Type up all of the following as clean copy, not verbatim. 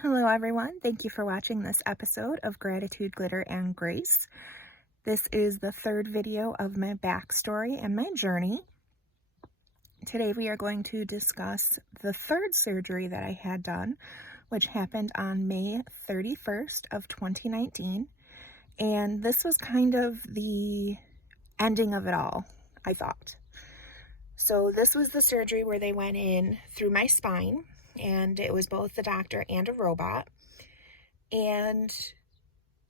Hello, everyone. Thank you for watching this episode of Gratitude, Glitter, and Grace. This is the third video of my backstory and my journey. Today, we are going to discuss the third surgery that I had done, which happened on May 31st of 2019. And this was kind of the ending of it all, I thought. So this was the surgery where they went in through my spine, and it was both the doctor and a robot. And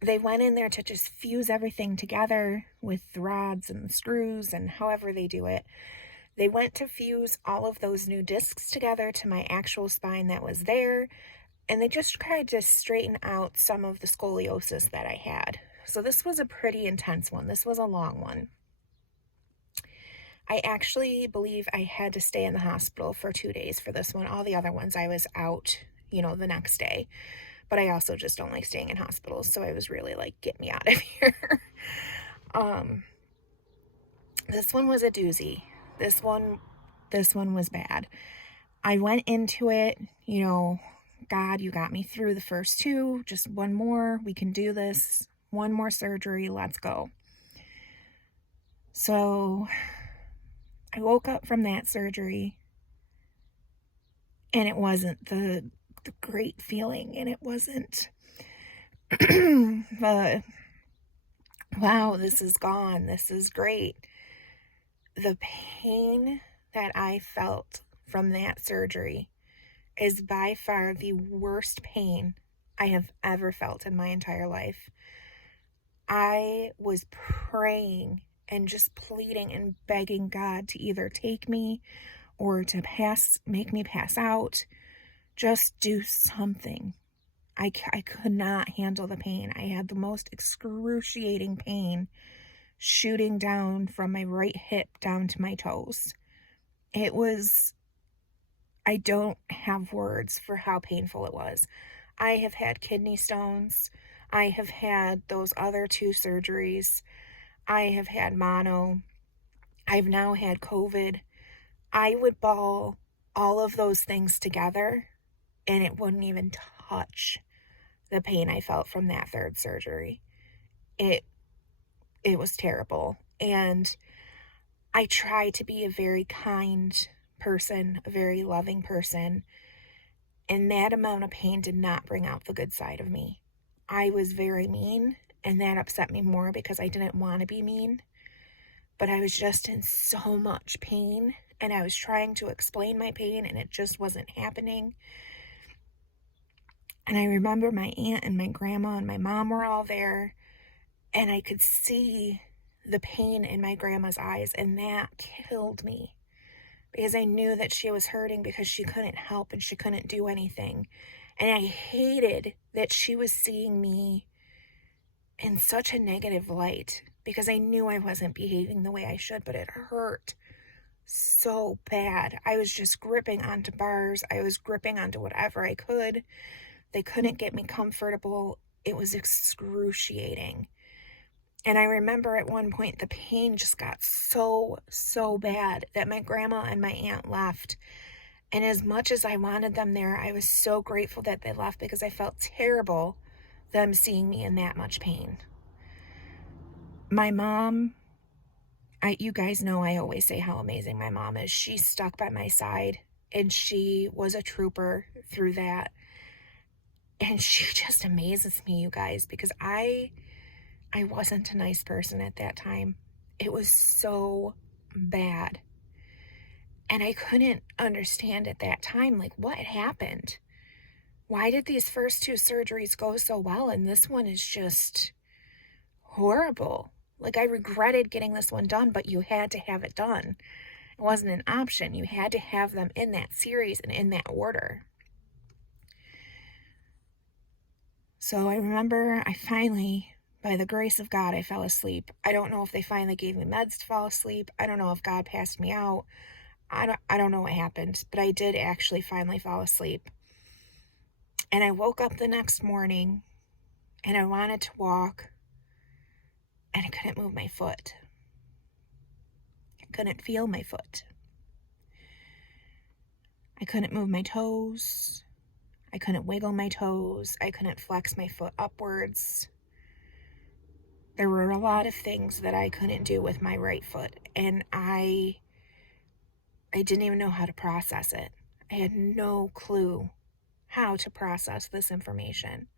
they went in there to just fuse everything together with the rods and the screws and however they do it. They went to fuse all of those new discs together to my actual spine that was there, and they just tried to straighten out some of the scoliosis that I had. So this was a pretty intense one. This was a long one. I actually believe I had to stay in the hospital for 2 days for this one. All the other ones I was out, the next day. But I also just don't like staying in hospitals, so I was really like, get me out of here. This one was a doozy. This one was bad. I went into it, God, you got me through the first two. Just one more. We can do this. One more surgery. Let's go. So I woke up from that surgery, and it wasn't the great feeling, and it wasn't the wow, this is gone, this is great. The pain that I felt from that surgery is by far the worst pain I have ever felt in my entire life. I was praying and just pleading and begging God to either take me or to make me pass out. Just do something. I could not handle the pain. I had the most excruciating pain shooting down from my right hip down to my toes. I don't have words for how painful it was. I have had kidney stones. I have had those other 2 surgeries. I have had mono. I've now had COVID. I would ball all of those things together, and it wouldn't even touch the pain I felt from that third surgery. It was terrible. And I try to be a very kind person, a very loving person. And that amount of pain did not bring out the good side of me. I was very mean, and that upset me more because I didn't want to be mean. But I was just in so much pain, and I was trying to explain my pain, and it just wasn't happening. And I remember my aunt and my grandma and my mom were all there, and I could see the pain in my grandma's eyes, and that killed me because I knew that she was hurting because she couldn't help and she couldn't do anything. And I hated that she was seeing me in such a negative light because I knew I wasn't behaving the way I should, but it hurt so bad. I was just gripping onto bars. I was gripping onto whatever I could. They couldn't get me comfortable. It was excruciating. And I remember at one point the pain just got so bad that my grandma and my aunt left. And as much as I wanted them there, I was so grateful that they left because I felt terrible them seeing me in that much pain. My mom, you guys know I always say how amazing my mom is. She stuck by my side, and she was a trooper through that. And she just amazes me, you guys, because I wasn't a nice person at that time. It was so bad. And I couldn't understand at that time, like, what happened? Why did these first 2 surgeries go so well, and this one is just horrible? Like, I regretted getting this one done, but you had to have it done. It wasn't an option. You had to have them in that series and in that order. So I remember I finally, by the grace of God, I fell asleep. I don't know if they finally gave me meds to fall asleep. I don't know if God passed me out. I don't know what happened, but I did actually finally fall asleep. And I woke up the next morning, and I wanted to walk, and I couldn't move my foot. I couldn't feel my foot. I couldn't move my toes. I couldn't wiggle my toes. I couldn't flex my foot upwards. There were a lot of things that I couldn't do with my right foot, and I didn't even know how to process it. I had no clue how to process this information.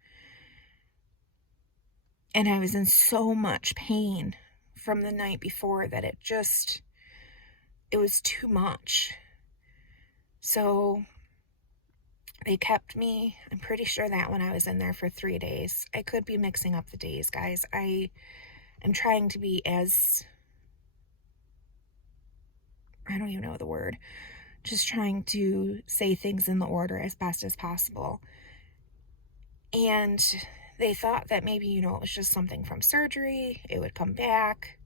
And I was in so much pain from the night before that it was too much. So they kept me, I'm pretty sure that when I was in there for 3 days. I could be mixing up the days, guys. I am trying to be as, I don't even know the word, just trying to say things in the order as best as possible. And they thought that maybe, it was just something from surgery. It would come back.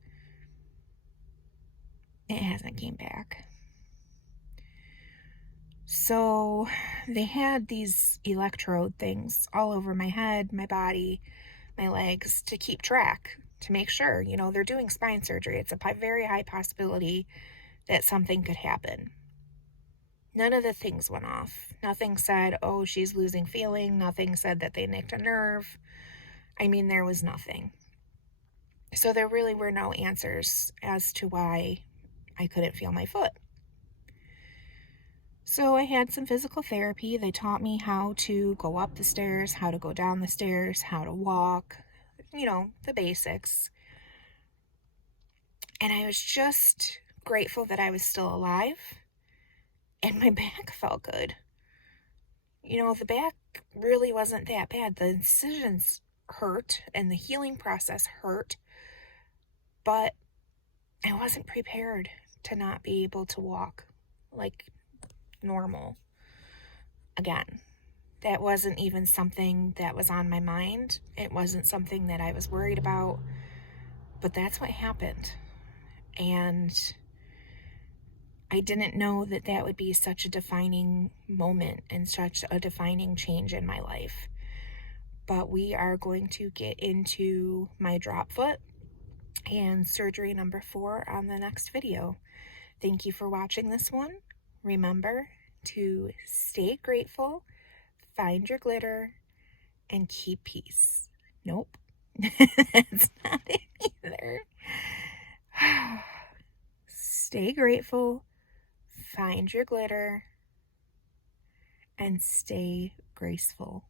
It hasn't came back. So they had these electrode things all over my head, my body, my legs to keep track, to make sure, they're doing spine surgery. It's a very high possibility that something could happen. None of the things went off. Nothing said, oh, she's losing feeling. Nothing said that they nicked a nerve. I mean, there was nothing. So there really were no answers as to why I couldn't feel my foot. So I had some physical therapy. They taught me how to go up the stairs, how to go down the stairs, how to walk, the basics. And I was just grateful that I was still alive and my back felt good. The back really wasn't that bad. The incisions hurt and the healing process hurt, but I wasn't prepared to not be able to walk like normal again. That wasn't even something that was on my mind. It wasn't something that I was worried about, but that's what happened. And I didn't know that that would be such a defining moment and such a defining change in my life. But we are going to get into my drop foot and surgery number 4 on the next video. Thank you for watching this one. Remember to stay grateful, find your glitter, and keep peace. Nope. That's not it either. Stay grateful, find your glitter, and stay graceful.